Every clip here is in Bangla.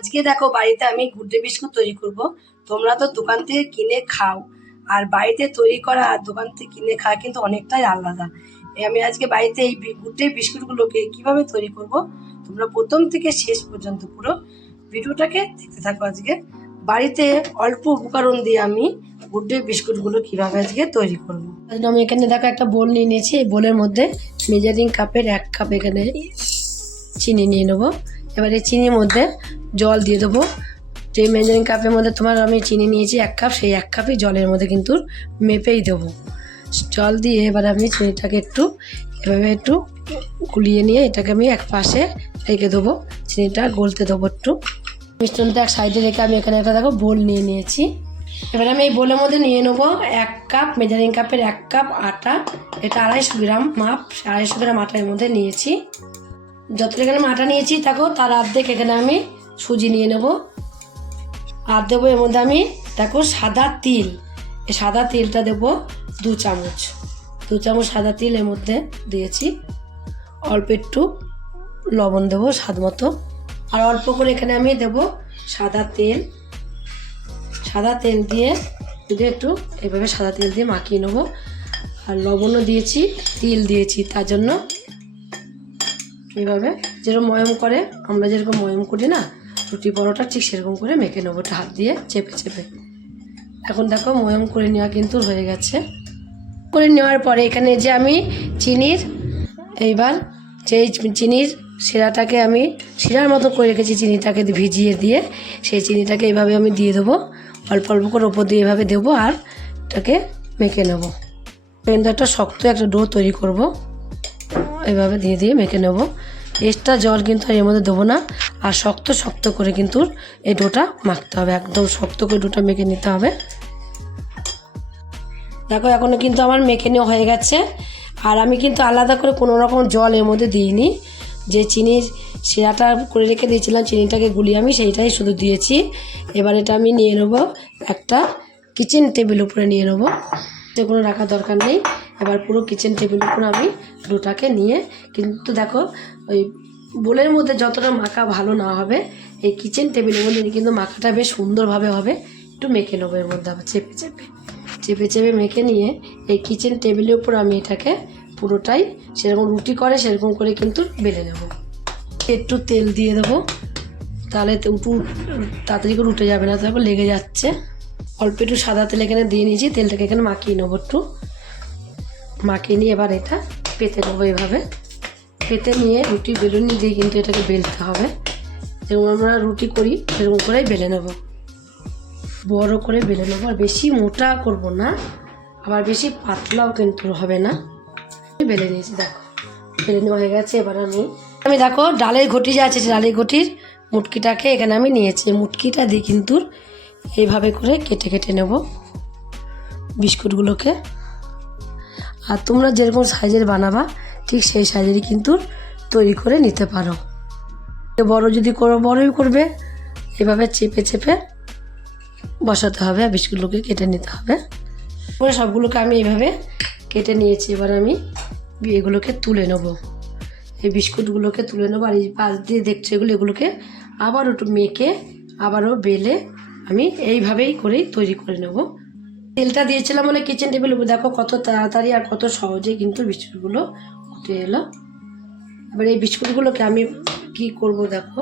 আজকে দেখো বাড়িতে আমি গুড ডে বিস্কুট তৈরি করব। তোমরা তো দোকান থেকে কিনে খাও, আর বাড়িতে তৈরি করা আর দোকান থেকে কিনে খাওয়া কিন্তু অনেকটাই আলাদা। আমি আজকে বাড়িতে এই গুড ডে বিস্কুটগুলোকে কিভাবে তৈরি করব, তোমরা প্রথম থেকে শেষ পর্যন্ত পুরো ভিডিওটাকে দেখতে থাকো। আজকে বাড়িতে অল্প উপকরণ দিয়ে আমি গুড ডে বিস্কুটগুলো কিভাবে আজকে তৈরি করব। আমি এখানে দেখো একটা বোল নিয়ে নিয়েছি। এই বোলের মধ্যে মেজারিং কাপের 1 কাপ এখানে চিনি নিয়ে নেবো। এবার এই চিনির মধ্যে জল দিয়ে দেবো। যে মেজারিং কাপের মধ্যে তোমার আমি চিনি নিয়েছি 1 কাপ, সেই 1 কাপই জলের মধ্যে কিন্তু মেপেই দেবো। জল দিয়ে এবার আমি চিনিটাকে একটু এভাবে একটু গুলিয়ে নিয়ে এটাকে আমি এক পাশে রেখে দেবো। চিনিটা গলতে দেবো একটু। মিশ্রণটা এক সাইডে রেখে আমি এখানে একটা দেখো বোল নিয়ে নিয়েছি। এবার আমি এই বোলের মধ্যে নিয়ে নেবো 1 কাপ মেজারিং কাপের 1 কাপ আটা। এটা 250 গ্রাম মাপ, 250 গ্রাম আটার মধ্যে নিয়েছি। যতটা এখানে আটা নিয়েছি দেখো তার অর্ধেক এখানে আমি সুজি নিয়ে নেব। আর দেবো এর মধ্যে আমি দেখো সাদা তিল। এই সাদা তিলটা দেবো 2 চামচ। 2 চামচ সাদা তিল এর মধ্যে দিয়েছি। অল্প একটু লবণ দেবো স্বাদ মতো। আর অল্প করে এখানে আমি দেবো সাদা তেল। সাদা তেল দিয়ে যদি একটু এভাবে সাদা তেল দিয়ে মাখিয়ে নেবো। আর লবণও দিয়েছি, তিল দিয়েছি, তার জন্য এইভাবে যেরকম ময়ম করে, আমরা যেরকম ময়ম করি না রুটি পরোটা, ঠিক সেরকম করে মেখে নেবো হাত দিয়ে চেপে চেপে। এখন দেখো ময়ম করে নেওয়া কিন্তু হয়ে গেছে। করে নেওয়ার পরে এখানে যে আমি চিনির এইবার সেই চিনির শিরাটাকে আমি শিরার মতো করে রেখেছি, চিনিটাকে ভিজিয়ে দিয়ে সেই চিনিটাকে এইভাবে আমি দিয়ে দেবো। অল্প অল্প করে ওপর দিয়ে এভাবে দেবো আর এটাকে মেখে নেবো। কিন্তু একটা শক্ত একটা ডো তৈরি করব। এভাবে দিয়ে দিয়ে মেখে নেব। এক্সট্রা জল কিন্তু এর মধ্যে দেবো না। আর শক্ত শক্ত করে কিন্তু এই ডোটা মাখতে হবে, একদম শক্ত করে ডোটা মেখে নিতে হবে। দেখো এখনও কিন্তু আমার মেখে নেওয়া হয়ে গেছে। আর আমি কিন্তু আলাদা করে কোনো রকম জল এর মধ্যে দিইনি। যে চিনির শিরাটা করে রেখে দিয়েছিলাম, চিনিটাকে গুলিয়ে আমি সেইটাই শুধু দিয়েছি। এবার এটা আমি নিয়ে নেব একটা কিচেন টেবিল উপরে নিয়ে নেব, যেগুলো রাখার দরকার নেই। এবার পুরো কিচেন টেবিল উপর আমি ডোটাকে নিয়ে, কিন্তু দেখো ওই বোলের মধ্যে যতটা মাখা ভালো না হবে, এই কিচেন টেবিলের মধ্যে কিন্তু মাখাটা বেশ সুন্দরভাবে হবে। একটু মেখে নেবো এর মধ্যে আবার চেপে চেপে চেপে চেপে মেখে নিয়ে এই কিচেন টেবিলের উপর আমি এটাকে পুরোটাই সেরকম রুটি করে সেরকম করে কিন্তু বেলে নেব। একটু তেল দিয়ে দেবো, তাহলে তাড়াতাড়ি করে উঠে যাবে না, তারপর লেগে যাচ্ছে। অল্প একটু সাদা তেল এখানে দিয়ে নিয়েছি, তেলটাকে এখানে মাখিয়ে নেবো। একটু মাখিয়ে নিয়ে এবার এটা পেতে নেবো। এভাবে পেতে নিয়ে রুটি বেলুনি দিয়ে কিন্তু এটাকে বেলতে হবে। যেরকম আমরা রুটি করি সেরকম করেই বেলে নেব, বড় করে বেলে নেবো। আর বেশি মোটা করব না, আবার বেশি পাতলাও কিন্তু হবে না। বেলে নিয়েছি, দেখো বেলে নেওয়া হয়ে গেছে। এবার আমি দেখো ডালের ঘটি যে আছে, ডালের ঘটির মুটকিটাকে এখানে আমি নিয়েছি। মুটকিটা দিয়ে কিন্তু এইভাবে করে কেটে কেটে নেব বিস্কুটগুলোকে। আর তোমরা যেরকম সাইজের বানাবা ঠিক সেই সাইজেরই কিন্তু তৈরি করে নিতে পারো। বড় যদি করো বড়ই করবে। এভাবে চেপে চেপে বসাতে হবে আর বিস্কুটগুলোকে কেটে নিতে হবে। পরে সবগুলোকে আমি এইভাবে কেটে নিয়েছি। এবার আমি এগুলোকে তুলে নেব, এই বিস্কুটগুলোকে তুলে নেবো। আর এই পাশ দিয়ে দেখছো এগুলোকে আবার একটু মেখে আবারও বেলে আমি এইভাবেই করেই তৈরি করে নেব। তেলটা দিয়েছিলাম বলে কিচেন টেবিল উপর দেখো কত তাড়াতাড়ি আর কত সহজে কিন্তু বিস্কুটগুলো উঠে এলো। এবার এই বিস্কুটগুলোকে আমি কি করব দেখো,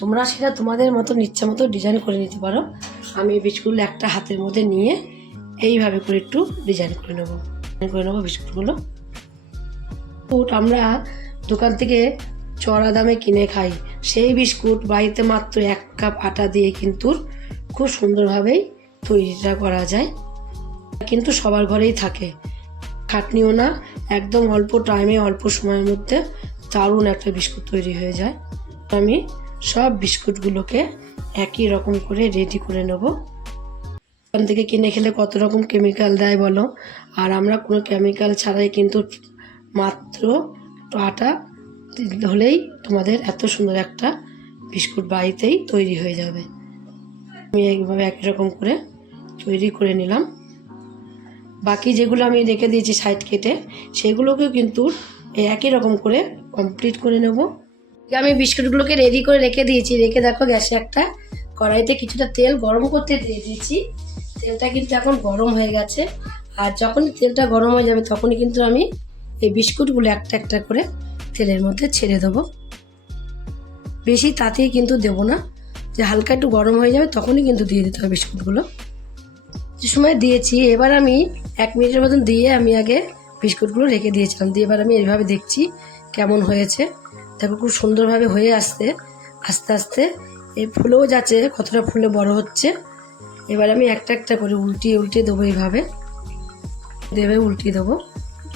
তোমরা সেটা তোমাদের মতো ইচ্ছা মতো ডিজাইন করে নিতে পারো। আমি এই বিস্কুটগুলো একটা হাতের মধ্যে নিয়ে এইভাবে করে একটু ডিজাইন করে নেবো বিস্কুটগুলো। আমরা দোকান থেকে চড়া দামে কিনে খাই, সেই বিস্কুট বাড়িতে মাত্র 1 কাপ আটা দিয়ে কিন্তু খুব সুন্দরভাবেই তৈরিটা করা যায়। কিন্তু সবার ঘরেই থাকে, খাটনিও না, একদম অল্প টাইমে অল্প সময়ের মধ্যে দারুণ একটা বিস্কুট তৈরি হয়ে যায়। আমি সব বিস্কুটগুলোকে একই রকম করে রেডি করে নেব। দোকান থেকে কিনে খেলে কত রকম কেমিক্যাল দেয় বলো, আর আমরা কোনো কেমিক্যাল ছাড়াই কিন্তু মাত্র আটা হলেই তোমাদের এত সুন্দর একটা বিস্কুট বাড়িতেই তৈরি হয়ে যাবে। আমি এইভাবে একই রকম করে তৈরি করে নিলাম। বাকি যেগুলো আমি রেখে দিয়েছি সাইড কেটে, সেগুলোকেও কিন্তু একই রকম করে কমপ্লিট করে নেব। আমি বিস্কুটগুলোকে রেডি করে রেখে দিয়েছি। রেখে দেখো গ্যাসে একটা কড়াইতে কিছুটা তেল গরম করতে দিয়ে দিয়েছি। তেলটা কিন্তু এখন গরম হয়ে গেছে। আর যখনই তেলটা গরম হয়ে যাবে তখনই কিন্তু আমি এই বিস্কুটগুলো একটা একটা করে তেলের মধ্যে ছেড়ে দেবো। বেশি তাতেই কিন্তু দেবো না, যে হালকা একটু গরম হয়ে যাবে তখনই কিন্তু দিয়ে দিতে হবে বিস্কুটগুলো। যে সময় দিয়েছি এবার আমি 1 মিনিটের মতন দিয়ে আমি আগে বিস্কুটগুলো রেখে দিয়েছিলাম। দিয়ে এবার আমি এইভাবে দেখছি কেমন হয়েছে। দেখো খুব সুন্দরভাবে হয়ে আসছে, আস্তে আস্তে এই ফুলেও যাচ্ছে, কতটা ফুলে বড় হচ্ছে। এবার আমি একটা একটা করে উল্টিয়ে দেবো, এইভাবে উল্টিয়ে দেবো।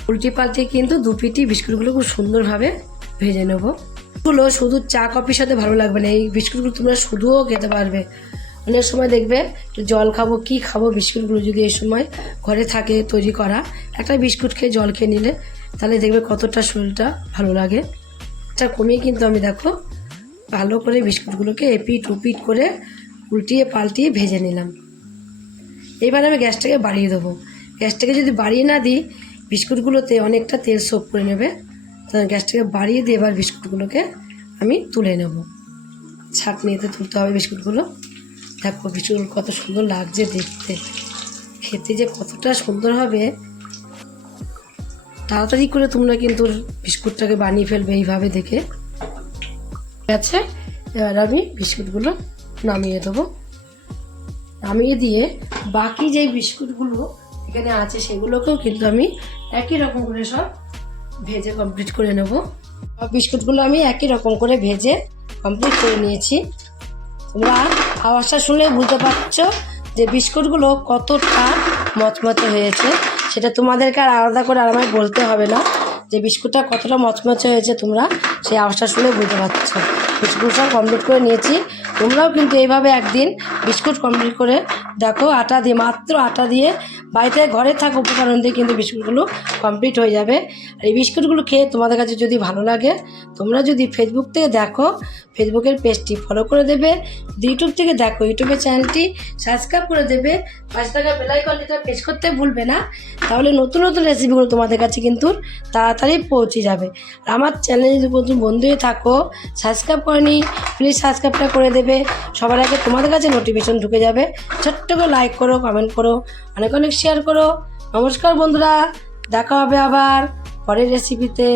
উল্টি পাল্টে কিন্তু দুপিটি বিস্কুটগুলো খুব সুন্দরভাবে ভেজে নেবো। এগুলো শুধু চা কফির সাথে ভালো লাগবে না, এই বিস্কুটগুলো তোমরা শুধুও খেতে পারবে। অনেক সময় দেখবে জল খাবো কি খাবো, বিস্কুটগুলো যদি এই সময় ঘরে থাকে তৈরি করা, একটা বিস্কুট খেয়ে জল খেয়ে নিলে তাহলে দেখবে কতটা শরীরটা ভালো লাগে। এটা কমিয়ে কিন্তু আমি দেখো ভালো করে বিস্কুটগুলোকে এপিট উপিট করে উল্টিয়ে পাল্টিয়ে ভেজে নিলাম। এবার আমি গ্যাসটাকে বাড়িয়ে দেবো। গ্যাসটাকে যদি বাড়িয়ে না দিই বিস্কুটগুলোতে অনেকটা তেল সোপ করে নেবে। তো গ্যাসটাকে বাড়িয়ে দিয়ে এবার বিস্কুটগুলোকে আমি তুলে নেব। ছাঁকনিতে তুলতে হবে বিস্কুটগুলো। দেখো বিস্কুটগুলো কত সুন্দর লাগছে দেখতে, খেতে যে কতটা সুন্দর হবে। তাড়াতাড়ি করে তোমরা কিন্তু বিস্কুটটাকে বানিয়ে ফেলবে এইভাবে দেখে। ঠিক আছে, এবার আমি বিস্কুটগুলো নামিয়ে দেবো। নামিয়ে দিয়ে বাকি যেই বিস্কুটগুলো এখানে আছে সেগুলোকেও কিন্তু আমি একই রকম করে সব ভেজে কমপ্লিট করে নেব। বিস্কুটগুলো আমি একই রকম করে ভেজে কমপ্লিট করে নিয়েছি। তোমরা আওয়াজটা শুনলে বুঝতে পারছো যে বিস্কুটগুলো কতটা মচমচে হয়েছে। সেটা তোমাদেরকে আর আলাদা করে আর আমায় বলতে হবে না যে বিস্কুটটা কতটা মচমচে হয়েছে, তোমরা সেই আওয়াজটা শুনে বুঝতে পারছো। বিস্কুট সব কমপ্লিট করে নিয়েছি। তোমরাও কিন্তু এইভাবে একদিন বিস্কুট কমপ্লিট করে দেখো, আটা দিয়ে, মাত্র আটা দিয়ে বাড়িতে ঘরে থাকা উপকরণ দিয়ে কিন্তু বিস্কুটগুলো কমপ্লিট হয়ে যাবে। আর এই বিস্কুটগুলো খেয়ে তোমাদের কাছে যদি ভালো লাগে, তোমরা যদি ফেসবুক থেকে দেখো ফেসবুকের পেজটি ফলো করে দেবে, ইউটিউব থেকে দেখো ইউটিউবের চ্যানেলটি সাবস্ক্রাইব করে দেবে, পাশে থাকা বেল আইকনটা প্রেস করতে ভুলবে না। তাহলে নতুন নতুন রেসিপিগুলো তোমাদের কাছে কিন্তু তাড়াতাড়ি পৌঁছে যাবে। আর আমার চ্যানেলে যদি নতুন বন্ধু হয়ে থাকো, সাবস্ক্রাইব করনি, প্লিজ সাবস্ক্রাইবটা করে দেবে। সবার আগে তোমাদের কাছে নোটিফিকেশন ঢুকে যাবে। ছোট্ট করে লাইক করো, কমেন্ট করো, অনেক অনেক শেয়ার করো। নমস্কার বন্ধুরা, দেখা হবে আবার পরের রেসিপিতে।